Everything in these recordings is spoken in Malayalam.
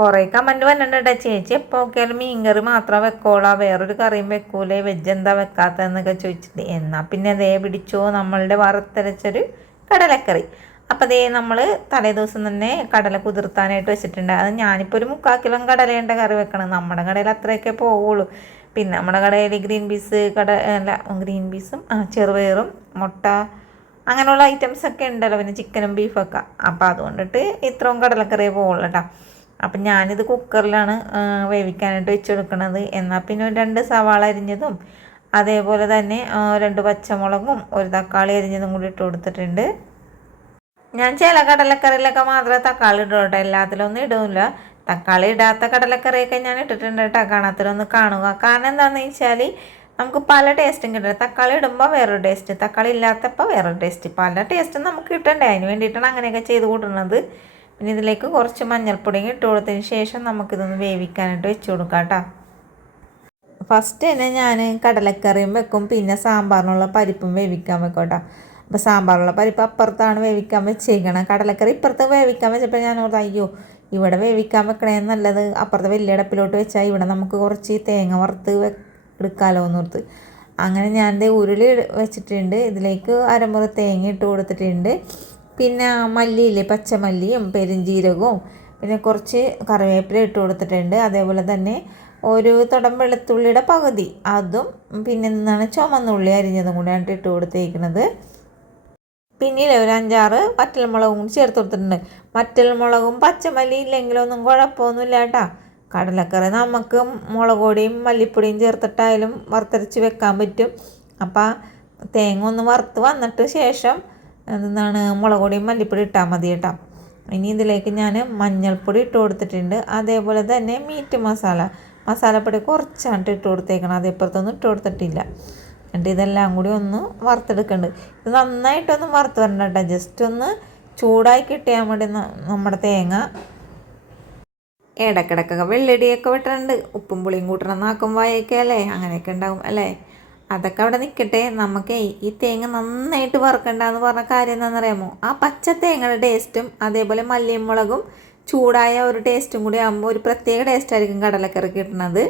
കുറേ കമൻറ്റ് വന്നിട്ടുണ്ട് ചേച്ചി എപ്പോൾ നോക്കിയാലും മീൻകറി മാത്രം വെക്കോളാം വേറൊരു കറിയും വെക്കൂലേ വെജ് എന്താ വെക്കാത്തതെന്നൊക്കെ ചോദിച്ചിട്ട് എന്നാൽ പിന്നെ ദേ പിടിച്ചോ നമ്മളുടെ വറുത്തരച്ചൊരു കടലക്കറി. അപ്പം ദേ നമ്മൾ തലേ ദിവസം തന്നെ കടല കുതിർത്താനായിട്ട് വെച്ചിട്ടുണ്ട്. അത് ഞാനിപ്പോൾ ഒരു 3/4 കിലോ കടലേണ്ട കറി വെക്കണം. നമ്മുടെ കടയിൽ അത്രയൊക്കെ പോവുള്ളൂ. പിന്നെ നമ്മുടെ കടയിൽ ഗ്രീൻ പീസ് അല്ല ഗ്രീൻ പീസും ചെറുപയറും മുട്ട അങ്ങനെയുള്ള ഐറ്റംസൊക്കെ ഉണ്ടല്ലോ, പിന്നെ ചിക്കനും ബീഫൊക്കെ. അപ്പം അതുകൊണ്ടിട്ട് ഇത്രയും കടലക്കറിയേ പോവുള്ളൂ കേട്ടോ. അപ്പം ഞാനിത് കുക്കറിലാണ് വേവിക്കാനായിട്ട് വെച്ച് കൊടുക്കുന്നത്. എന്നാൽ പിന്നെ 2 സവാള അരിഞ്ഞതും അതേപോലെ തന്നെ 2 പച്ചമുളകും 1 തക്കാളി അരിഞ്ഞതും കൂടി ഇട്ട് കൊടുത്തിട്ടുണ്ട്. ഞാൻ ചില കടലക്കറിയിലൊക്കെ മാത്രമേ തക്കാളി ഇടുള്ളൂ കേട്ടോ, എല്ലാത്തിലൊന്നും ഇടില്ല. തക്കാളി ഇടാത്ത കടലക്കറിയൊക്കെ ഞാൻ ഇട്ടിട്ടുണ്ട് കേട്ടോ, കാണാത്തിലൊന്ന് കാണുക. കാരണം എന്താണെന്ന് വെച്ചാൽ നമുക്ക് പല ടേസ്റ്റും കിട്ടും. തക്കാളി ഇടുമ്പോൾ വേറൊരു ടേസ്റ്റ്, തക്കാളി ഇല്ലാത്തപ്പോൾ വേറൊരു ടേസ്റ്റ്, പല ടേസ്റ്റും നമുക്ക് കിട്ടണ്ടേ. അതിന് വേണ്ടിയിട്ടാണ് അങ്ങനെയൊക്കെ ചെയ്ത് കൂട്ടുന്നത്. പിന്നെ ഇതിലേക്ക് കുറച്ച് മഞ്ഞൾപ്പൊടിയും ഇട്ട് കൊടുത്തതിന് ശേഷം നമുക്കിതൊന്ന് വേവിക്കാനായിട്ട് വെച്ച് കൊടുക്കാം കേട്ടോ. ഫസ്റ്റ് തന്നെ ഞാൻ കടലക്കറിയും വെക്കും, പിന്നെ സാമ്പാറിനുള്ള പരിപ്പും വേവിക്കാൻ വെക്കും കേട്ടോ. അപ്പോൾ സാമ്പാറിനുള്ള പരിപ്പ് അപ്പുറത്താണ് വേവിക്കാൻ വെച്ചേക്കണം, കടലക്കറി ഇപ്പുറത്ത് വേവിക്കാൻ വെച്ചപ്പോൾ ഞാൻ ഓർത്ത് അയ്യോ ഇവിടെ വേവിക്കാൻ വെക്കണേ നല്ലത് അപ്പുറത്തെ വലിയ അടപ്പിലോട്ട് വെച്ചാൽ ഇവിടെ നമുക്ക് കുറച്ച് തേങ്ങ വറുത്ത് എടുക്കാമല്ലോ എന്നോർത്ത് അങ്ങനെ ഞാൻ ഉരുളി വെച്ചിട്ടുണ്ട്. ഇതിലേക്ക് അരമുറി തേങ്ങ ഇട്ട് കൊടുത്തിട്ടുണ്ട്. പിന്നെ മല്ലിയില്ലേ, പച്ചമല്ലിയും പെരുംജീരകവും പിന്നെ കുറച്ച് കറിവേപ്പില ഇട്ട് കൊടുത്തിട്ടുണ്ട്. അതേപോലെ തന്നെ ഒരു തുടം വെളുത്തുള്ളിയുടെ പകുതി അതും പിന്നെ എന്താണ് ചുമന്നുള്ളി അരിഞ്ഞതും കൂടെയാണ് ഇട്ട് കൊടുത്തേക്കുന്നത്. പിന്നീട് ഒരു 5-6 വറ്റൽമുളകും കൂടി ചേർത്ത് കൊടുത്തിട്ടുണ്ട്. വറ്റൽമുളകും പച്ചമല്ലി ഇല്ലെങ്കിലൊന്നും കുഴപ്പമൊന്നുമില്ല കേട്ടോ. കടലക്കറി നമുക്ക് മുളക് പൊടിയും മല്ലിപ്പൊടിയും ചേർത്തിട്ടായാലും വറുത്തരച്ച് വെക്കാൻ പറ്റും. അപ്പം തേങ്ങ ഒന്ന് വറുത്ത് വന്നിട്ട് ശേഷം എന്താണ് മുളക് പൊടിയും മല്ലിപ്പൊടി ഇട്ടാൽ മതി കേട്ടോ. ഇനി ഇതിലേക്ക് ഞാൻ മഞ്ഞൾപ്പൊടി ഇട്ട് കൊടുത്തിട്ടുണ്ട്. അതേപോലെ തന്നെ മീറ്റ് മസാലപ്പൊടി കുറച്ചാണ് ഇട്ട് കൊടുത്തേക്കണം, അതേപ്പുറത്തൊന്നും ഇട്ട് കൊടുത്തിട്ടില്ല. എന്നിട്ട് ഇതെല്ലാം കൂടി ഒന്ന് വറുത്തെടുക്കുന്നുണ്ട്. ഇത് നന്നായിട്ടൊന്നും വറുത്ത് വരണ്ട കേട്ടോ, ജസ്റ്റ് ഒന്ന് ചൂടായി കിട്ടിയാൽ മതി. നമ്മുടെ തേങ്ങ ഇടക്കിടക്കൊക്കെ വെള്ളടിയൊക്കെ വിട്ടിട്ടുണ്ട്, ഉപ്പും പുളിയും കൂട്ടണം നാക്കും വായൊക്കെ അല്ലേ, അങ്ങനെയൊക്കെ ഉണ്ടാവും അല്ലേ. അതൊക്കെ അവിടെ നിൽക്കട്ടെ. നമുക്ക് ഈ തേങ്ങ നന്നായിട്ട് വറുക്കണ്ടെന്ന് പറഞ്ഞ കാര്യം എന്താണെന്നറിയാമോ, ആ പച്ച തേങ്ങയുടെ ടേസ്റ്റും അതേപോലെ മല്ലിയും മുളകും ചൂടായ ഒരു ടേസ്റ്റും കൂടി ആകുമ്പോൾ ഒരു പ്രത്യേക ടേസ്റ്റായിരിക്കും കടലക്കറി കിട്ടുന്നത്.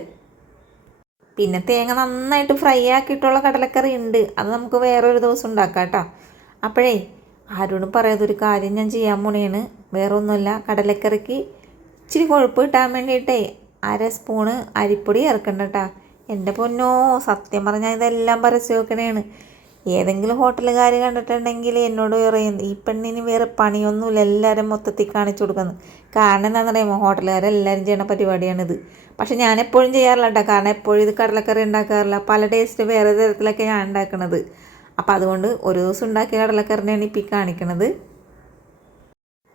പിന്നെ തേങ്ങ നന്നായിട്ട് ഫ്രൈ ആക്കിയിട്ടുള്ള കടലക്കറി ഉണ്ട്, അത് നമുക്ക് വേറൊരു ദിവസം ഉണ്ടാക്കാം കേട്ടോ. അപ്പോഴേ ആരോടും പറയാതൊരു കാര്യം ഞാൻ ചെയ്യാൻ പോണേണ്. വേറെ ഒന്നുമില്ല, കടലക്കറിക്ക് ഇച്ചിരി കൊഴുപ്പ് കിട്ടാൻ വേണ്ടിയിട്ടേ 1/2 സ്പൂണ് അരിപ്പൊടി ചേർക്കണ്ട കേട്ടോ. എൻ്റെ പൊന്നോ, സത്യം പറഞ്ഞാൽ ഇതെല്ലാം പരസ്യം വെക്കണേണ്. ഏതെങ്കിലും ഹോട്ടലുകാർ കണ്ടിട്ടുണ്ടെങ്കിൽ എന്നോട് പറയും ഈ പെണ്ണിന് വേറെ പണിയൊന്നുമില്ല, എല്ലാവരും മൊത്തത്തിൽ കാണിച്ചു കൊടുക്കുന്നത്. കാരണം എന്താണെന്ന് അറിയാമോ, ഹോട്ടലുകാരെല്ലാവരും ചെയ്യണ പരിപാടിയാണിത്. പക്ഷെ ഞാൻ എപ്പോഴും ചെയ്യാറില്ല കേട്ടോ, കാരണം എപ്പോഴും ഇത് കടലക്കറി ഉണ്ടാക്കാറില്ല, പല ടേസ്റ്റ് വേറെ തരത്തിലൊക്കെ ഞാൻ ഉണ്ടാക്കുന്നത്. അപ്പോൾ അതുകൊണ്ട് ഒരു ദിവസം ഉണ്ടാക്കിയ കടലക്കറിനെയാണ് ഇപ്പം കാണിക്കണത്.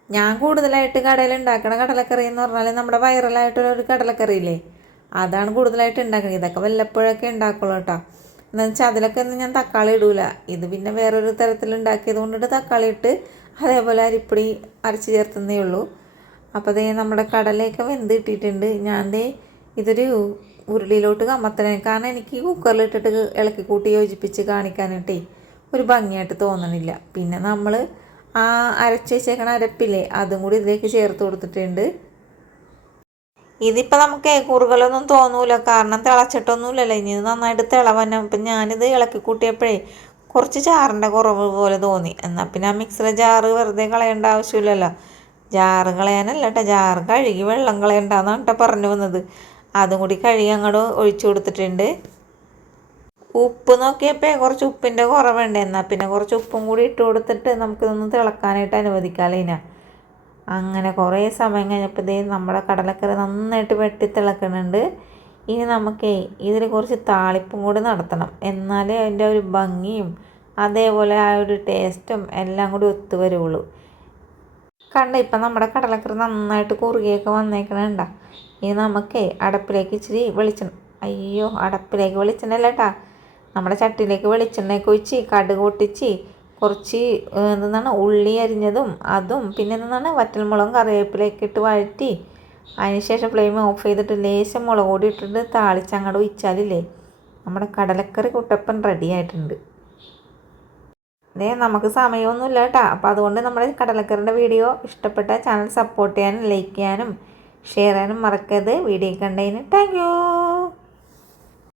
ഞാൻ കൂടുതലായിട്ട് കടയിൽ ഉണ്ടാക്കണ കടലക്കറി എന്ന് പറഞ്ഞാൽ നമ്മുടെ വൈറലായിട്ടുള്ളൊരു കടലക്കറിയില്ലേ, അതാണ് കൂടുതലായിട്ട് ഉണ്ടാക്കുന്നത്. ഇതൊക്കെ വല്ലപ്പോഴൊക്കെ ഉണ്ടാക്കുള്ളൂ കേട്ടോ. എന്താണെന്ന് വെച്ചാൽ അതിലൊക്കെ ഒന്നും ഞാൻ തക്കാളി ഇടൂല. ഇത് പിന്നെ വേറൊരു തരത്തിൽ ഉണ്ടാക്കിയത് കൊണ്ടിട്ട് തക്കാളി ഇട്ട് അതേപോലെ അരിപ്പൊടി അരച്ച് ചേർത്തുന്നേ ഉള്ളൂ. അപ്പോൾ അതേ നമ്മുടെ കടലയൊക്കെ വെന്ത് കിട്ടിയിട്ടുണ്ട്. ഞാൻ ഇതൊരു ഉരുളിയിലോട്ട് കമ്മത്തണേ, കാരണം എനിക്ക് കുക്കറിലിട്ടിട്ട് ഇളക്കി കൂട്ടി യോജിപ്പിച്ച് കാണിക്കാനായിട്ടേ ഒരു ഭംഗിയായിട്ട് തോന്നണില്ല. പിന്നെ നമ്മൾ ആ അരച്ച് വെച്ചേക്കണ അരപ്പില്ലേ, അതും കൂടി ഇതിലേക്ക് ചേർത്ത് കൊടുത്തിട്ടുണ്ട്. ഇതിപ്പോൾ നമുക്ക് കുറുകലൊന്നും തോന്നൂല, കാരണം തിളച്ചിട്ടൊന്നുമില്ലല്ലോ. ഇനി ഇത് നന്നായിട്ട് തിളവന്നെ. അപ്പം ഞാനിത് ഇളക്കി കൂട്ടിയപ്പോഴേ കുറച്ച് ചാറിൻ്റെ കുറവ് പോലെ തോന്നി. എന്നാൽ പിന്നെ ആ മിക്സിലെ ജാറ് വെറുതെ കളയേണ്ട ആവശ്യമില്ലല്ലോ. ജാറ് കളയാനല്ല കേട്ടോ, ജാറ് കഴുകി വെള്ളം കളയണ്ടെന്നാണ് കേട്ടോ പറഞ്ഞു വന്നത്. അതും കൂടി കഴുകി അങ്ങോട്ട് ഒഴിച്ചു കൊടുത്തിട്ടുണ്ട്. ഉപ്പ് നോക്കിയപ്പോൾ കുറച്ച് ഉപ്പിൻ്റെ കുറവുണ്ട്, എന്നാൽ പിന്നെ കുറച്ച് ഉപ്പും കൂടി ഇട്ട് കൊടുത്തിട്ട് നമുക്കിതൊന്ന് തിളക്കാനായിട്ട് അനുവദിക്കാമല്ലോ. ഇതിനാ അങ്ങനെ കുറേ സമയം കഴിഞ്ഞപ്പോൾ നമ്മുടെ കടലക്കറി നന്നായിട്ട് വെട്ടി തിളക്കുന്നുണ്ട്. ഇനി നമുക്ക് ഇതിൽ കുറച്ച് താളിപ്പും കൂടി നടത്തണം, എന്നാലേ അതിൻ്റെ ഒരു ഭംഗിയും അതേപോലെ ആ ഒരു ടേസ്റ്റും എല്ലാം കൂടി ഒത്തു വരുള്ളൂ. ഇപ്പം നമ്മുടെ കടലക്കറി നന്നായിട്ട് കുറുകിയൊക്കെ വന്നേക്കണുണ്ട. ഇനി നമുക്ക് അടപ്പിലേക്ക് ഇച്ചിരി അടപ്പിലേക്ക് വെളിച്ചെണ്ണ അല്ല കേട്ടോ, നമ്മുടെ ചട്ടിയിലേക്ക് വെളിച്ചെണ്ണയൊക്കെ ഒഴിച്ച് കടുക് പൊട്ടിച്ച് കുറച്ച് ഉള്ളി അരിഞ്ഞതും അതും പിന്നെ വറ്റൽമുളകും കറിവേപ്പിലയൊക്കെ ഇട്ട് വഴറ്റി അതിനുശേഷം ഫ്ലെയിം ഓഫ് ചെയ്തിട്ട് ലേശം മുളക് പൊടി ഇട്ടിട്ട് താളിച്ചങ്ങോട്ട് ഒഴിച്ചാലില്ലേ നമ്മുടെ കടലക്കറി കുട്ടപ്പൻ റെഡി ആയിട്ടുണ്ട്. നമുക്ക് സമയമൊന്നുമില്ല കേട്ടോ. അപ്പോൾ അതുകൊണ്ട് നമ്മുടെ കടലക്കറിയുടെ വീഡിയോ ഇഷ്ടപ്പെട്ട ചാനൽ സപ്പോർട്ട് ചെയ്യാനും ലൈക്ക് ചെയ്യാനും ഷെയർ ചെയ്യാനും മറക്കരുത്. വീഡിയോ കണ്ടതിന് താങ്ക് യു.